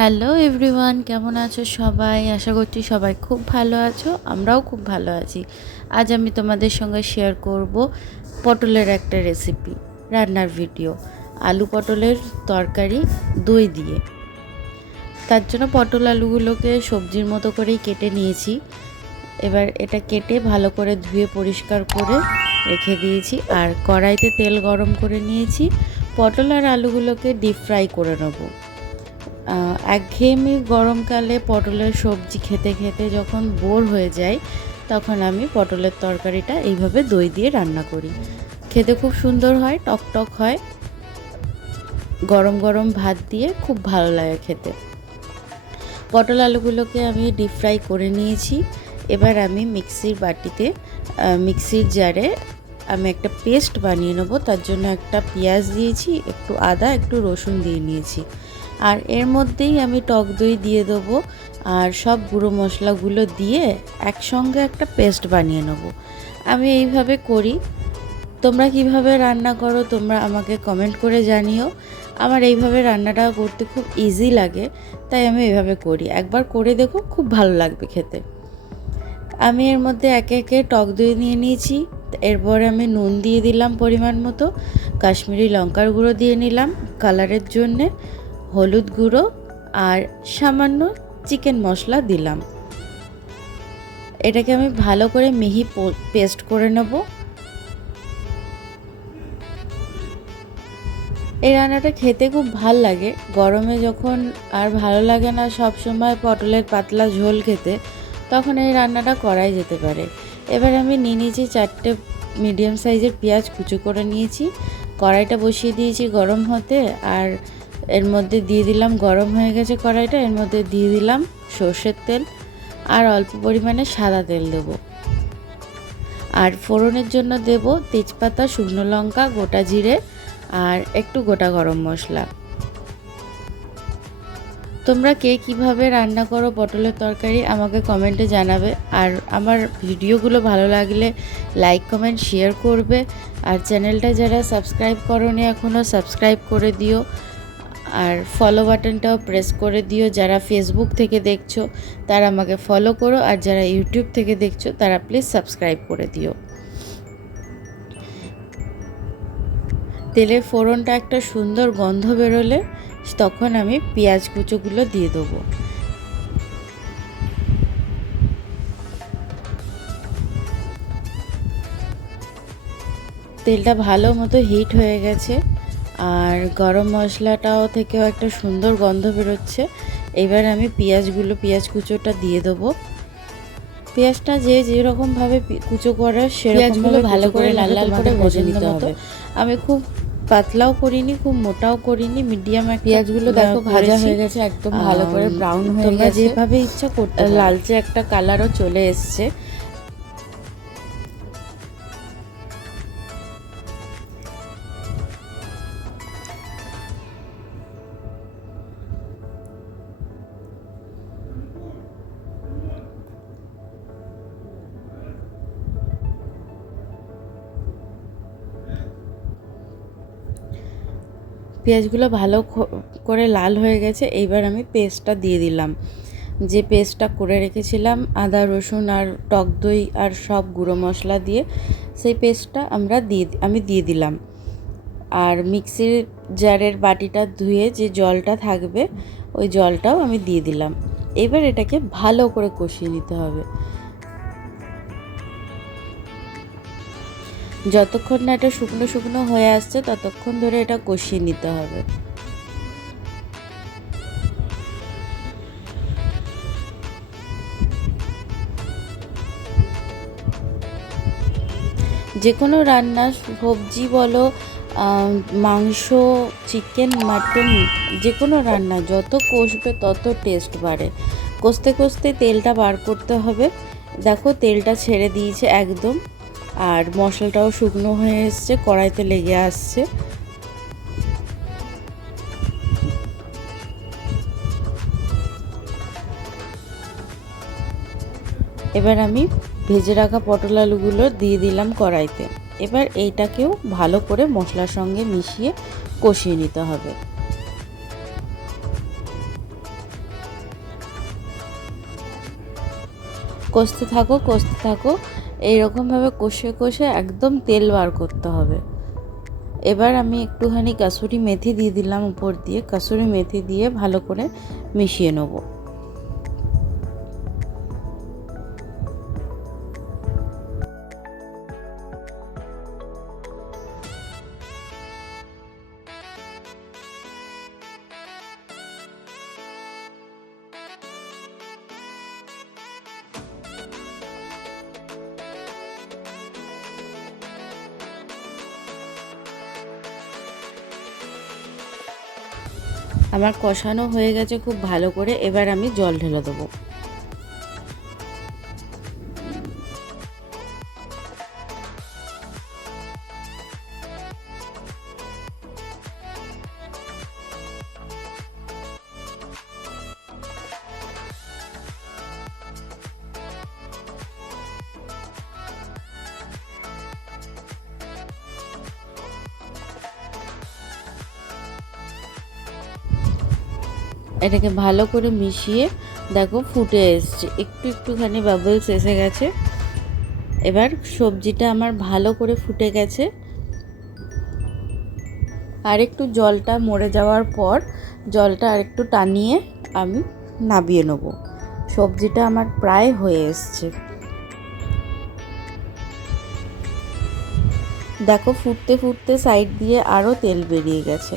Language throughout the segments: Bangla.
হ্যালো এভরিওয়ান, কেমন আছো সবাই? আশা করছি সবাই খুব ভালো আছো, আমরাও খুব ভালো আছি। আজ আমি তোমাদের সঙ্গে শেয়ার করব পটলের একটা রেসিপি রান্নার ভিডিও আলু পটলের তরকারি দই দিয়ে। তার জন্য পটল আলুগুলোকে সবজির মতো করেই কেটে নিয়েছি। এবার এটা কেটে ভালো করে ধুয়ে পরিষ্কার করে রেখে দিয়েছি আর কড়াইতে তেল গরম করে নিয়েছি। পটল আর আলুগুলোকে ডিপ ফ্রাই করে নেব। একঘেয়েমি গরমকালে পটলের সবজি খেতে খেতে যখন বোর হয়ে যায়, তখন আমি পটলের তরকারিটা এইভাবে দই দিয়ে রান্না করি। খেতে খুব সুন্দর হয় টক টক হয়। গরম গরম ভাত দিয়ে খুব ভালো লাগে খেতে। পটল আলুগুলোকে আমি ডিপ ফ্রাই করে নিয়েছি। এবার আমি মিক্সির বাটিতে মিক্সির জারে আমি একটা পেস্ট বানিয়ে নেব। তার জন্য একটা পেঁয়াজ দিয়েছি, একটু আদা, একটু রসুন দিয়ে নিয়েছি। আর এর মধ্যেই আমি টক দই দিয়ে দেবো আর সব গুঁড়ো মশলাগুলো দিয়ে একসঙ্গে একটা পেস্ট বানিয়ে নেব। আমি এইভাবে করি। তোমরা কীভাবে রান্না করো তোমরা আমাকে কমেন্ট করে জানিও। আমার এইভাবে রান্নাটা করতে খুব ইজি লাগে, তাই আমি এইভাবে করি। একবার করে দেখো, খুব ভালো লাগবে খেতে। আমি এর মধ্যে একে একে টক দই নিয়ে নিয়েছি। এরপরে আমি নুন দিয়ে দিলাম পরিমাণ মতো। কাশ্মীরি লঙ্কার গুঁড়ো দিয়ে নিলাম। কালারের জন্যে হলুদ গুঁড়ো আর সামান্য চিকেন মশলা দিলাম। এটাকে আমি ভালো করে মিহি পেস্ট করে নেব। এই রান্নাটা খেতে খুব ভালো লাগে। গরমে যখন আর ভালো লাগে না সব সময় পটলের পাতলা ঝোল খেতে, তখন এই রান্নাটা করাই যেতে পারে। এবার আমি নিয়ে নিয়েছি চারটে মিডিয়াম সাইজের পেঁয়াজ কুচো করে নিয়েছি। কড়াইটা বসিয়ে দিয়েছি গরম হতে আর এর মধ্যে দিয়ে দিলাম গরম হয়ে গেছে কড়াইটা, এর মধ্যে দিয়ে দিলাম সর্ষের তেল আর অল্প পরিমাণে সাদা তেল দেবো। আর ফোড়নের জন্য দেব তেজপাতা, শুকনো লঙ্কা, গোটা জিরে আর একটু গোটা গরম মশলা। তোমরা কে কীভাবে রান্না করো পটলের তরকারি আমাকে কমেন্টে জানাবে। আর আমার ভিডিওগুলো ভালো লাগলে লাইক, কমেন্ট, শেয়ার করবে। আর চ্যানেলটা যারা সাবস্ক্রাইব করনি এখনও সাবস্ক্রাইব করে দিও। আর ফলো বাটনটাও প্রেস করে দিও। যারা ফেসবুক থেকে দেখছ, তারা আমাকে ফলো করো। আর যারা ইউটিউব থেকে দেখছ, তারা প্লিজ সাবস্ক্রাইব করে দিও। তেলের ফোড়নটা একটা সুন্দর গন্ধ বেরোলে তখন আমি পেঁয়াজ কুচোগুলো দিয়ে দেবো। তেলটা ভালো মতো হিট হয়ে গেছে। আর গরম মশলাটাও থেকেও একটা সুন্দর গন্ধ বেরোচ্ছে। এবার আমি পেঁয়াজগুলো পেঁয়াজ কুচোটা দিয়ে দেবো। পেঁয়াজটা যে যেরকমভাবে কুচো করে সেরকমভাবে ভালো করে লাল লাল করে ভেজে নিতে হবে। আমি খুব পাতলাও করিনি খুব মোটাও করিনি মিডিয়াম পেঁয়াজগুলো দেখো ভাজা হয়ে গেছে একদম ভালো করে ব্রাউন হয়ে গেছে। যেভাবে ইচ্ছা করতে লালচে একটা কালারও চলে এসছে। পেঁয়াজগুলো ভালো করে লাল হয়ে গেছে, এইবার আমি পেস্টটা দিয়ে দিলাম। যে পেস্টটা করে রেখেছিলাম, আদা, রসুন আর টক দই আর সব গুঁড়ো মশলা দিয়ে, সেই পেস্টটা আমরা দিয়ে আমি দিয়ে দিলাম। আর মিক্সির জারের বাটিটা ধুয়ে যে জলটা থাকবে, ওই জলটাও আমি দিয়ে দিলাম। এবার এটাকে ভালো করে কষিয়ে নিতে হবে। যতক্ষণ না এটা শুকনো শুকনো হয়ে আসছে, ততক্ষণ ধরে এটা কষিয়ে নিতে হবে। যে কোনো রান্না, সবজি বলো মাংস চিকেন মাটন যে কোনো রান্না, যত কষবে তত টেস্ট বাড়ে। কষতে কষতে তেলটা বার করতে হবে। দেখো তেলটা ছেড়ে দিয়েছে একদম। আর মশলাটাও শুকনো হয়ে এসছে, কড়াইতে লেগে আসছে। এবার আমি ভেজে রাখা পটল আলুগুলো দিয়ে দিলাম কড়াইতে। এবার এইটাকেও ভালো করে মশলার সঙ্গে মিশিয়ে কষিয়ে নিতে হবে। কষতে থাকো কষতে থাকো। এইরকমভাবে কষে কষে একদম তেল বার করতে হবে। এবার আমি একটুখানি কাসুরি মেথি দিয়ে দিলাম উপর দিয়ে। কাসুরি মেথি দিয়ে ভালো করে মিশিয়ে নেব। আমার কষানো হয়ে গেছে খুব ভালো করে এবার আমি জল ঢেলে দেবো। এটাকে ভালো করে মিশিয়ে দেখো ফুটে এসছে। একটু একটুখানি বাবলস এসে গেছে। এবার সবজিটা আমার ভালো করে ফুটে গেছে। আর একটু জলটা মরে যাওয়ার পর জলটা আর একটু টানিয়ে আমি নাবিয়ে নেব। সবজিটা আমার প্রায় হয়ে এসছে। দেখো ফুটতে ফুটতে সাইড দিয়ে আরও তেল বেরিয়ে গেছে।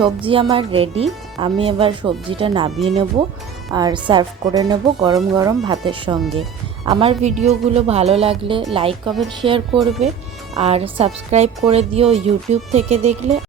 সবজি আমার রেডি আমি এবার সবজিটা নাবিয়ে নেব আর সার্ভ করে নেব গরম গরম ভাতের সঙ্গে। আমার ভিডিওগুলো ভালো লাগলে লাইক কমেন্ট শেয়ার করবে আর সাবস্ক্রাইব করে দিও ইউটিউব থেকে দেখলে।